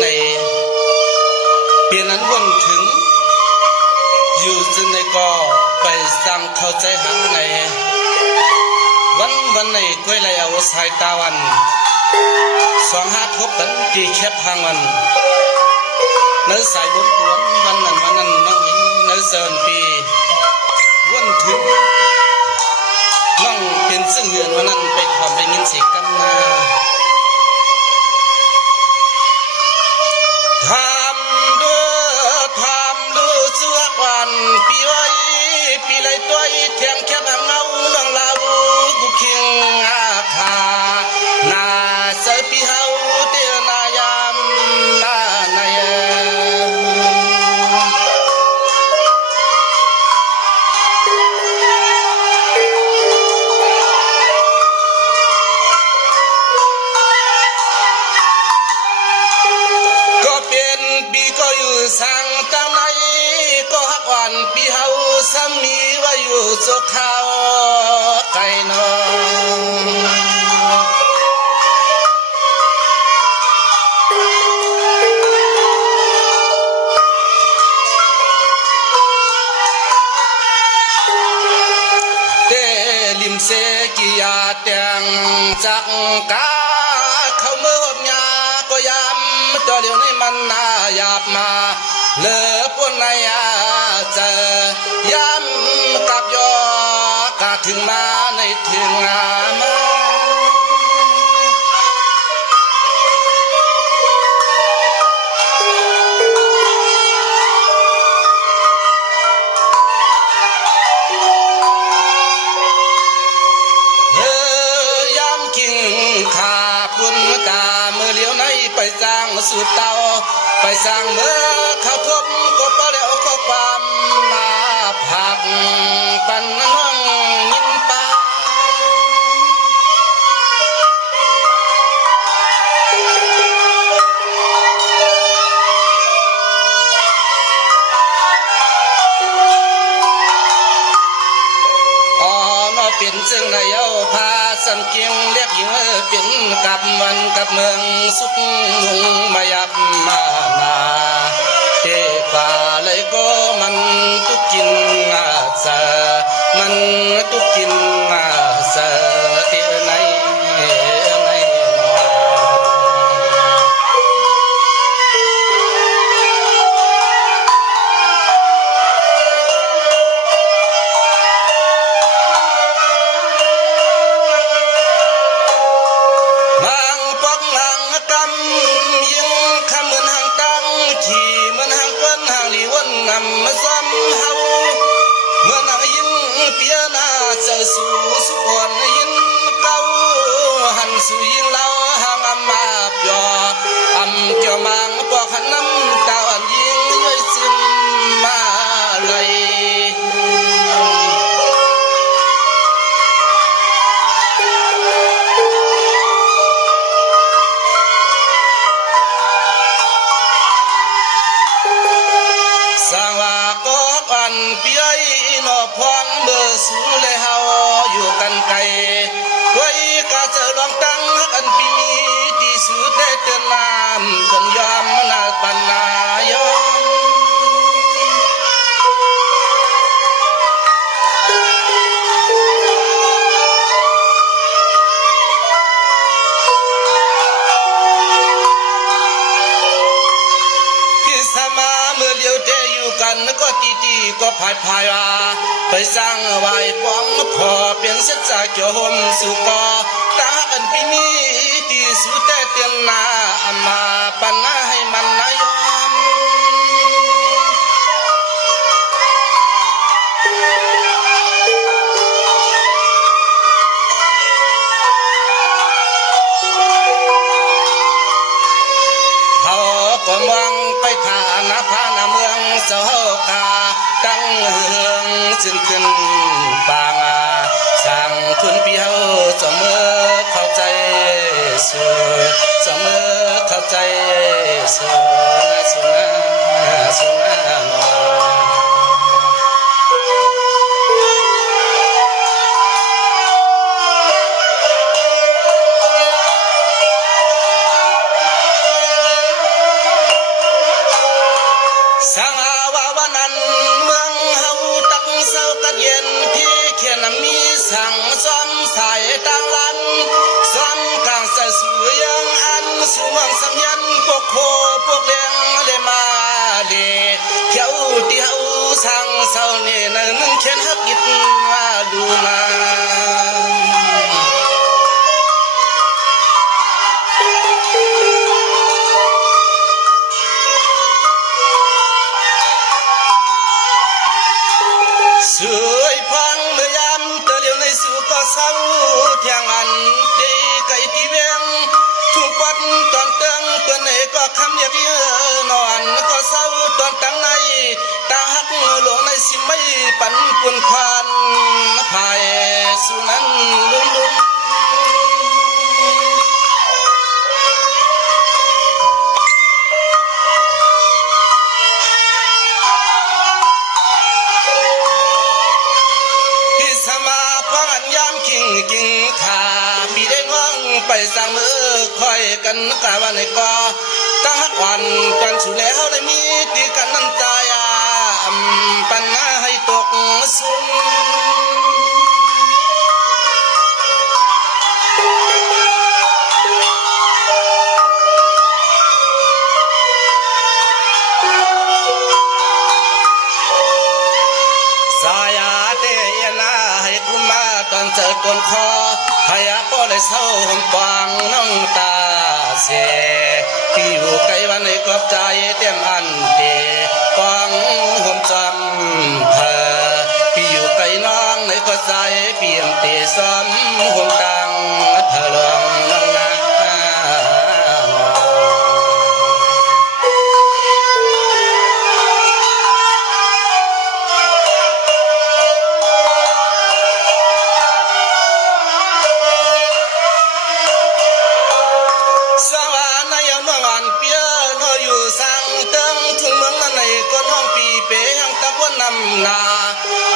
ในเปลี่ยนนั้นวนถึงอยู่จนในก็ไปสั่งเข้าใจหาในวันในกล้วยไหลเอาสายตาวัน25ทบกันตีแคบหางวันเนื้อสายล้มตัววันนั้นน้องเนื้อเซินปีวนถึงน้องเป็นซึ่งเหือนวันนั้นไปทำไปยินเสียงกันมาทำดูสัววันปีไว้ปีไรตัวเทียงแคบหางเงาน้องเราบุกเคียงอาคานาเสปีเฮาเตียนายามนานายก็เป็นปีก็อยู่สั่งตั้งในก็ฮักวันปีเฮาสามีว่าอยู่โซขาวไก่นอลิมเสกิยาเตียงจักกาเขาเมื่อยาก็ยำตัวเดียวนี้มันน่าหยาบมาเลือปนในเจอยำกับยอกาถึงมาในถึงมาขาปุ่นตาเมื่อเลี้ยวในไปสร้างสุดเตาไปสร้างเมื่อเขาทบก็พอแล้วข้อความมาผักปันน้องยินปาเป็นจึงในเอาพาสันเกียงเรียกหญิงเป็นกับมันกับเมืองสุขมุงมายับมานาเทป่าเลยก็มันตุกกินเสมันตุกกินเสเอในมาซ้ำเฮาเมื่อนางยินเปียนาเจอสู่สุขวันยินเก้าหันสู่ยิงเล่าหางอำมาเปียเกี่ยวมังปอกหันน้ำตาอันยิงย้อยซึมมาเลยสร้างว่าก็วันปีไอ้นอพองเบอร์สูงเลยเฮาอยู่กันไกลไว้กาจะลองตั้งกันปีมีที่สุดได้เตือนน้ำคนยอมนาปันนายอมกันก็ตีก็พายว่าไปสร้างไว้ป้องพอเปลี่ยนเส้นจากเกี่ยวห่มสู่กอตากันปีมีที่สุดแต่เตียนนามาปันนาให้มันนายอมเขาก็มองไปทางนาพานาเมืองเสากาตั้งเฮืองจึงขึ้นปางสั่งทุนปีเฮาเสมอเข้าใจสู้เสมอเข้าใจสู้ กโคพวกเลี้ยงได้มาเดเที่ยวเที่ยวสั่งเศร้าเนี่ยนั่งเขียนฮักกิดว่าดูมาสวยพังเมื่อยามเตลียวในสู่ก็เศร้าเที่ยงอันดีไก่ที่เวียงทุกปัดตอนเตืองตัวไหนก็คำเรียกนอนก็เศร้าตอนตั้งในตาหักหลงในสิไม่ปันปวนควานภายสู่นั้นลุ่มกิ่งขาปีได้น้องไปสั่งมือคอยกันกะวันในกอตั้งหักวันกันสู่แล้วได้มีตีกันนั่นใจปัญหาให้ตกสุ่มสายาเตยนาให้กุมาตอนเจอต้นคอพยาก็เลยเศร้าห่มปางน้องตาเสที่อยู่ไกลวันในกอบใจเต็มอันเตกองห่มจำเธอที่อยู่ไกลน้องในกอบใจเปี่ยมเตซ้อมห่มตังเธอลองน้องนานำนา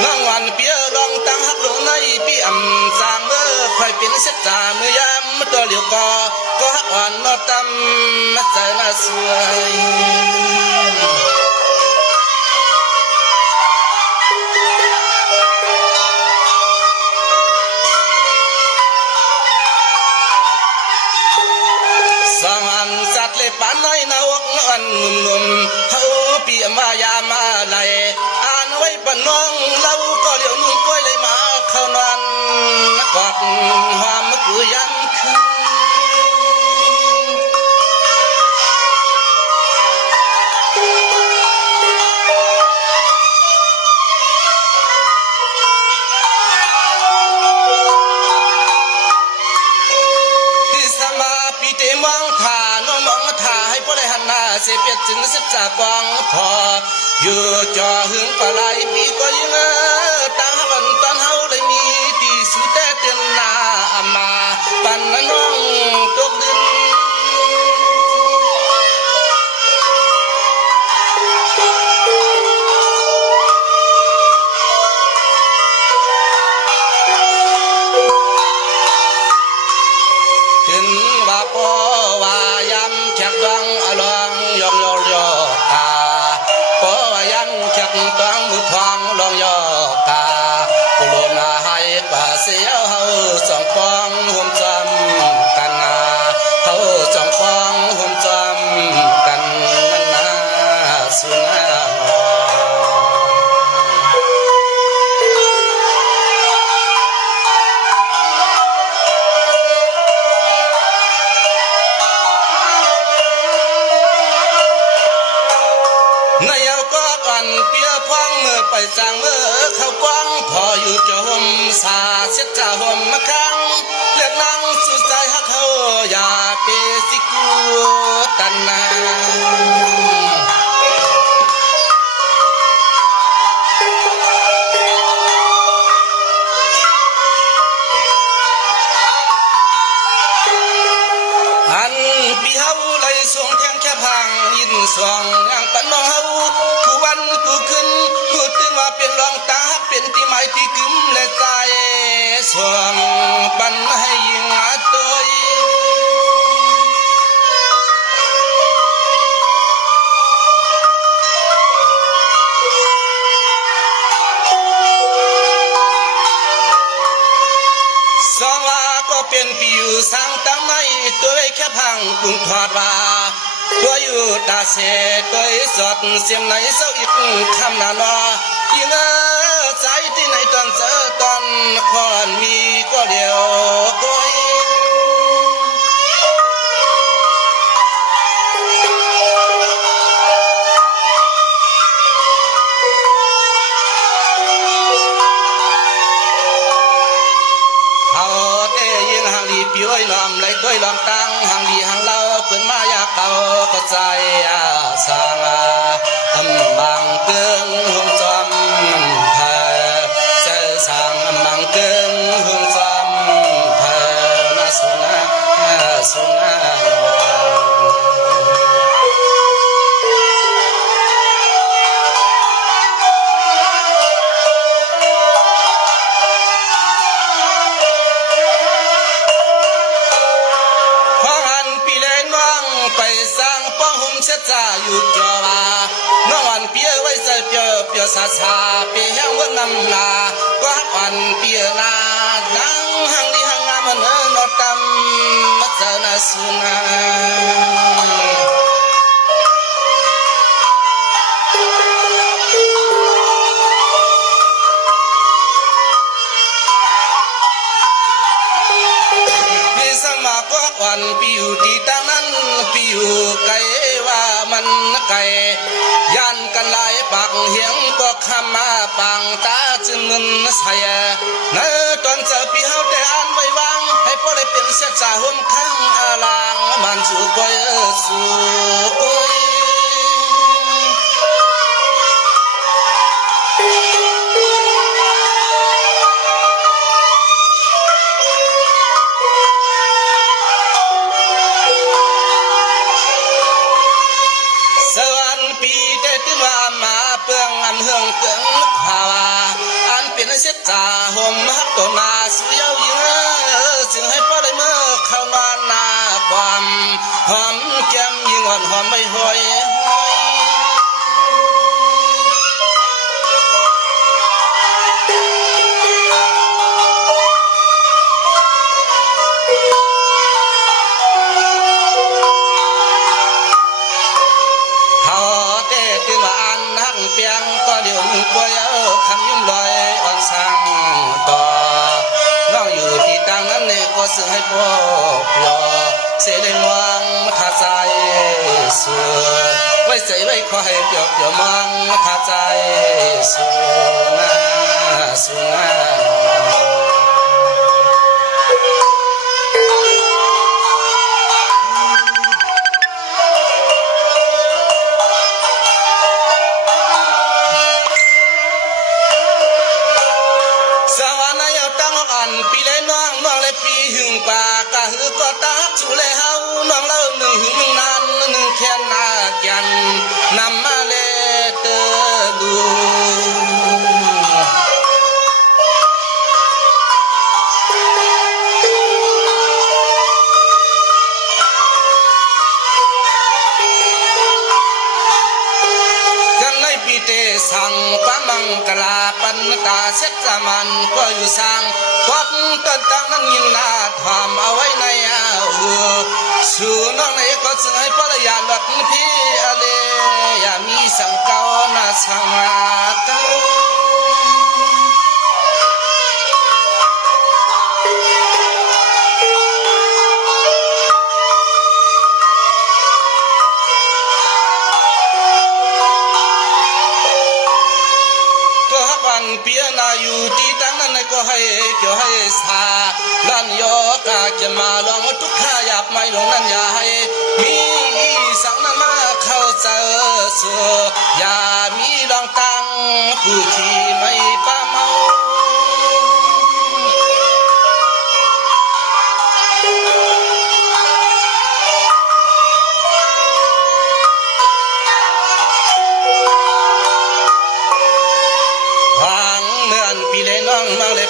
น้องวันเปียลองตั้งหักลงในปีอ่ำสร้างเมื่อคอยเป็นเสจ่าเมื่อยามตัวเหลียวก็หักอ่อนนอตำมาใส่มาสวยสองอันสัตว์เลยปานน้อยนาวกอันหนุ่มเขาปีมายามาไหลไว้ปนน้องเราก็เลี้ยวนุ่งกล้วยเลยมาเข้านอนกอดหอมมะกรูดยันคืนที่สมาปีเตมองถ่าน้องมองถ่าให้พ่อได้หันหน้าเสียเปียดจึงสิบจ่าปองพออยู่จอหึงปลายปีก็ยังตั้งหันตอนเฮาได้มีที่สุดแต่เตือนหน้ามาปันน้องตกดินขึ้นว่าพ่อว่ายำแขกดองอลองยองยอตาจักต้องมือพองลองยอกากุโลนาให้ป่าเสียวเฮาสองปองห่มจำกันนาเฮาสองปองห่มจำกันนั่นนาสุนาในเอาก็ก่อนเปียพองเมื่อไปสร้างเมื่อเขากว้างพออยู่จะห่มสาเสียจะห่มมาคังเลือกนั่งสุดใจฮักเขาอย่าเปสิกูตันนาอันปีเฮาเลยสวงแทงแค่พังยินสวงอย่างปันน้องเฮากูวันกูขึ้นกูตื่นว่าเป็นรองตาเป็นที่ไม้ที่กึมและใจสวงปันให้ยิงอาตัวสองว่าก็เป็นปีอยู่สร้างตั้งไม่ตัวแค่พังกุงถอดว่า ตัวอยู่ตาเสตัวสอดเสียมไหนเศร้าอีกคำนานอที่เงาใจที่ไหนตอนเจอตอนคอนมีก็เดียวก้อยปีอ้อยลอมไหลต้อยลองตั้งห่างดีห่างเล่าเปิดมาอยากเก่าก็ใจสร้างบางเกิงหงจอมเธอเจอสร้างบางเกิงหงจอมเธอนาสุนาสุนาไปสร้างป้องหุ่มเช็ดจ่าอยู่เกี่ยวว่าน้องวันเปียไว้ใส่เปียเปียสาชาเปียแห้งวันนำนาก็วันเปียนาดังหังดีหังงามมันนอดดำมัจจานาสุนาวันปีอยู่ที่ตั้งนั้นปีอยู่ไกลว่ามันไกลยันกันหลายปากเหียงก็คำมาปังตาจึงเงินใส่เนื้อตอนเจอปีเฮาแต่อ่านไว้วางให้พ่อได้เป็นเสียจ่าห่มข้างอาลางมันสู่ก้อยสู่ก้อยมาเปืองอันเฮืองเกิงภาวาอันเป็นเสียจ่าห่มฮักตัวนาสุยาวยิงจึงให้พ่อได้เมื่อเข้านอนนาความหอมแก้มยิงอ่อนหอมไม่หอยเปียงก็เดี๋ยวมึงป่วยคำยิ้มลอยอ่อนสั่งต่อน้องอยู่ที่ต่างนั้นเนี่ยก็ซื้อให้พ่อพลอเสียเลยมองทาใจสัวไว้ใส่ไว้คอยเปียกเปียมองทาใจสัวนาสัวนาปีเลยน้องน้องเลยปีหึงป่ากะหือก็ตาชูเลยเฮาน้องเล่าหนึ่งหึงนานหนึ่งแค่นาแก่นนำมาเลเตอดูปีเตสังปะมังกลาปันตาเสจมันก็อยู่สังวัดต้นตั้งนั้นยิงนาทำเอาไว้ในสู่น้องในก็จึงให้ภรรยาแบบพี่อะไรอย่ามีสังเกานาสังอาเก้าเปียนาอยู่ที่ตั้งนั้นก็ให้เกี่ยวให้สาลันยอกาจะมาลองทุกข้าอยากไม่ลงนั้นอย่าให้มีสังนั้นมาเข้าเจอสัวอย่ามีลองตั้งผู้ที่ไม่ป้าเมา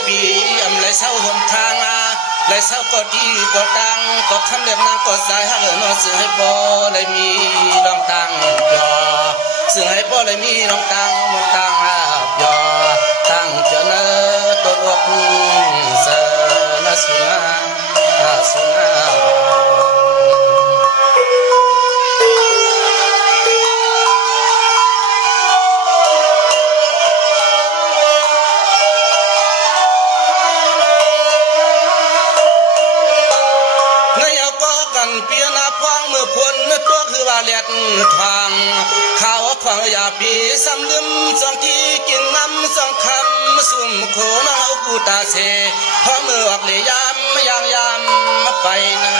ปีอำไรเศร้าหนทางไรเศร้าก็ดีก็ดังก็คำเรียบนางก็สายหักนอสื่อให้พ่อเลยมีลองตังยอสื่อให้พ่อเลยมีลองตังมองตังอาบยอตั้งเจเนอตัวอกเสนสุนาสุนา เปียนาพวงมือพลตัวคือว่าเลียดทางข้าวขวางยาปีซ้ำลืมสองที่กินน้ำสองคำสุ่มโคน้องเอากูตาเสพอมือออกเลยยามยามไปนะ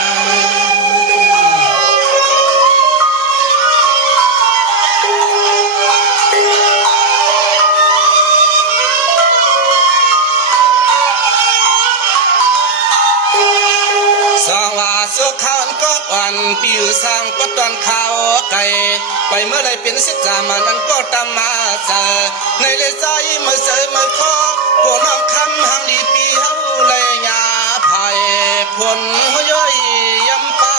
สองว่าสุขข้าวก็อ่อนปิวสร้างปัดตอนข้าวไก่ไปเมื่อไรเป็นสิจามานั้นก็ตามมาเจอในเลยใจมาเสยมาคอพวกน้องคำหางดีปีเฮาเลยยาไผ่ผลหัวย่อยยำปา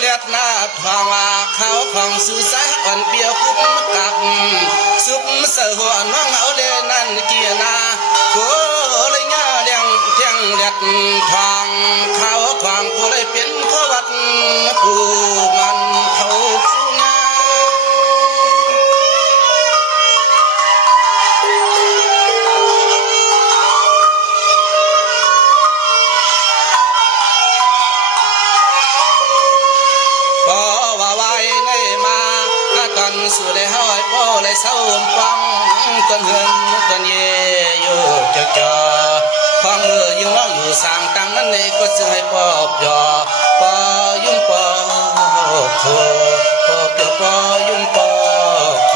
เลียดนาทองว่าเขาของสุสาอ่อนเปียวคุบกับสุกเสือหัวน้องเอาเลยนั่นเกียนาโกูเลยง่าเลี้ยงเทียงเลียดทองเขาของกูเลยเป็นขวัดกูมันเขาสู่เลยเฮาไอ้พ่อเลยเศร้าฟังต้นเฮือนต้นเย่อยู่เจ้าความมือยิ่งน้องอยู่สร้างตังนั้นนี่ก็จะให้พ่อปยอปอยุ่งปอโคปอเปียวปอยุ่งปอโค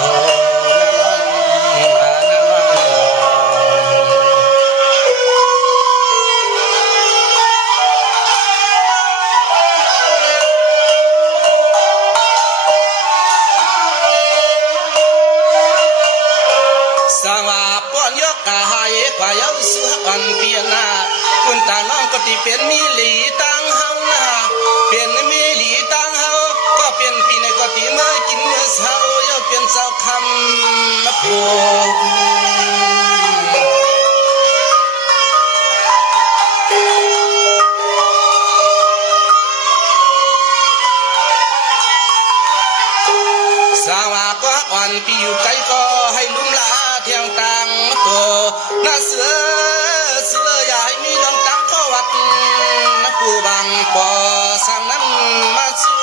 กว่าเยาสุหันเปียนาคุณตาน้องก็ที่เป็นมีหลีตังเฮานาเป็นมีหลีตังเฮาก็เป็นปีในก็ที่เมื่อกินเมื่อเช้าเยาเป็นเจ้าคำมาพูสาวาก็อ่อนปีอยู่ไกลก็ให้ลุ่มลาเที่ยงตังตัวน่าเสือใหญ่มีน้องตังข้อวัดนักผู้บังปอสร้างนั้นมาสู่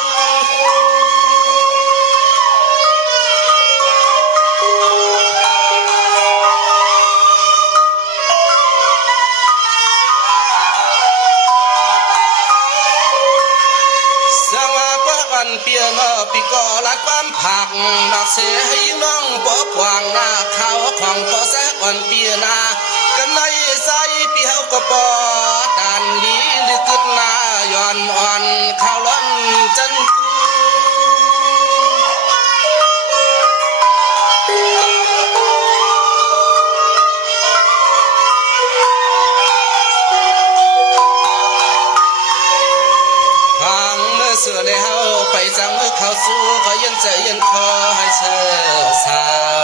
เปียนอปีก่อลัดความผักนักเสให้น้องปอกวางหน้าเขาของปอแสอ่อนเปียนากันในใสปีเฮาก็ปอดันดีลึกกึดหน้าย้อนอ่อนข้าวล้นจันเสือเลยเฮาไปจังมือเขาสู้ขอยันใจยันคอให้เชื่อสาว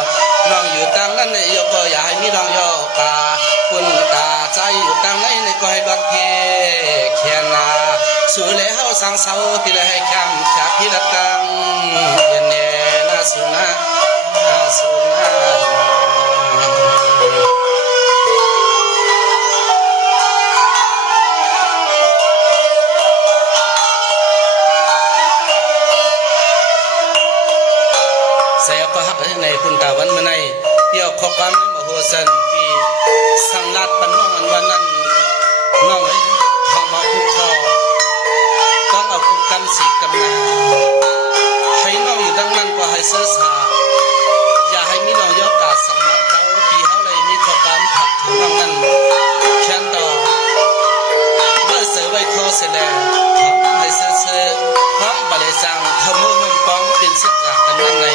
น้องอยู่ตั้งนั้นในยกก็อย่าให้มีน้องย่อตาคุณตาใจอยู่ตั้งไหนในก็ให้บักเพแค่นาสู่เลยเฮาสั่งเสาที่เลยให้คำจากพิรักังเย็นแน่น่าสุนาในคุณตาวันเมื่อในเดี่ยวขอความมโหสถปีสังลัดปันน้องอันวันนั้นน้องทำมาคุกคอต้องเอาคุกกำสีกำนาให้น้องอยู่ดังนั้นก็ให้เสื้อสาอย่าให้มีน้องยกกาสังลัดเขาปีเขาเลยมีขอความผักถึงน้องนั้นแค่ต่อเมื่อเสือไว้คอเสร็จแล้วทำให้เสื้อพร้อมบริจาคขโมยเงินปองเป็นสิทธิ์กันนั่นใน